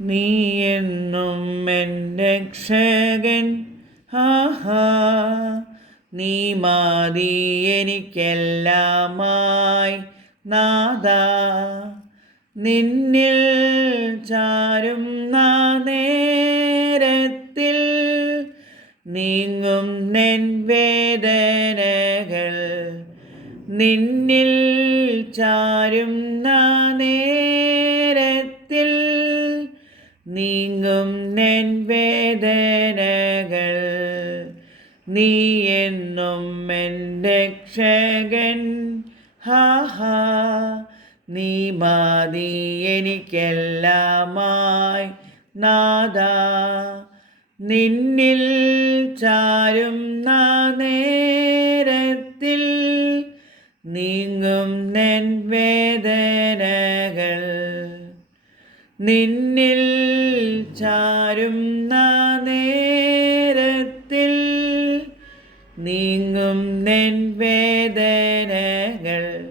നീ എന്നും എന്റെ രക്ഷകൻ. ആഹാ. നീ മാതി എനിക്കെല്ലാമായി. നാദ നിന്നിൽ ചാരും നേരത്തിൽ. നീങ്ങും നെൻ വേദനകൾ. നിന്നിൽ ചാരും നേരത്തിൽ നെൻ വേദനകൾ. നീ എന്നും എൻ രക്ഷകൻ. ഹാ നീ മാതി എനിക്കെല്ലാമായി നാദ നിന്നിൽ ചാരും നേരത്തിൽ. നീങ്ങും നെൻ വേദനകൾ. നിന്നിൽ ചാരും നേരത്തിൽ. നീങ്ങും നെൻ വേദനകൾ.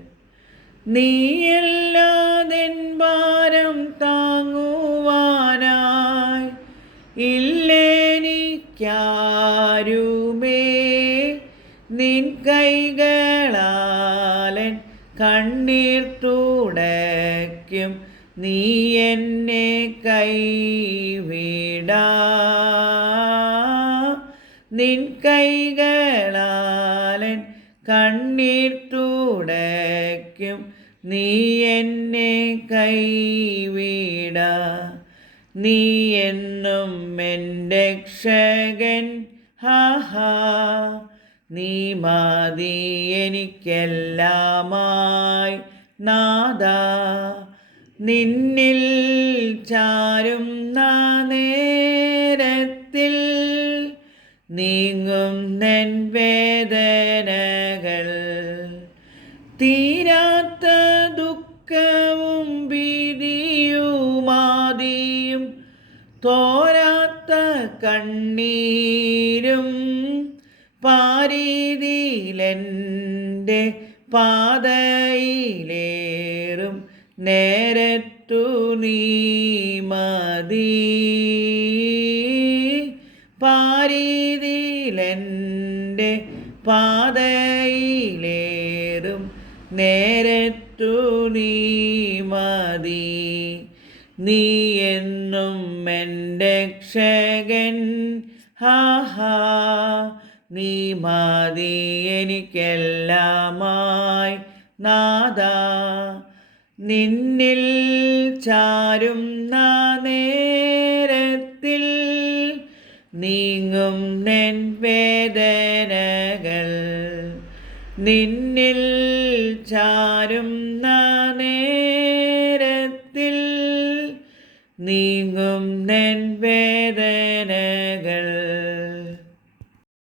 നീയല്ലാതെൻ ഭാരം താങ്ങുവാനായി. ഇല്ലെനിക്കാരുമേ നിൻ കൈകളാലൻ കണ്ണീർ തുടയ്ക്കും. നീ എന്നെ കൈവിടാ. നിൻ കൈകളാലൻ കണ്ണീർ തുടയ്ക്കും. നീ എന്നെ കൈവിട. നീ എന്നും എന്റെ രക്ഷകൻ. ഹാ നീ മാതി എനിക്കെല്ലാമായി നാദ നിന്നിൽ ചാരും നേരത്തിൽ നീങ്ങും നെൻ വേദനകൾ. തീരാത്ത ദുഃഖവും ഭീതിയുമാതിയും തോരാത്ത കണ്ണീരും പാരീതിയിലെന്റെ പാതയിലേറും. നേരത്തു നീ മതി. പാരീതിയിലെന്റെ പാതയിലേറും നേരത്തു നീ മതി. നീ എന്നും എന്റെ ക്ഷകൻ ഹാ. നീ മതി എനിക്കെല്ലാമായി. നാദ നിന്നിൽ ചാരും നേരത്തിൽ. നീങ്ങും വേദനകൾ. നിന്നിൽ ചാരും നേരത്തിൽ. നീങ്ങും നെൻ വേദന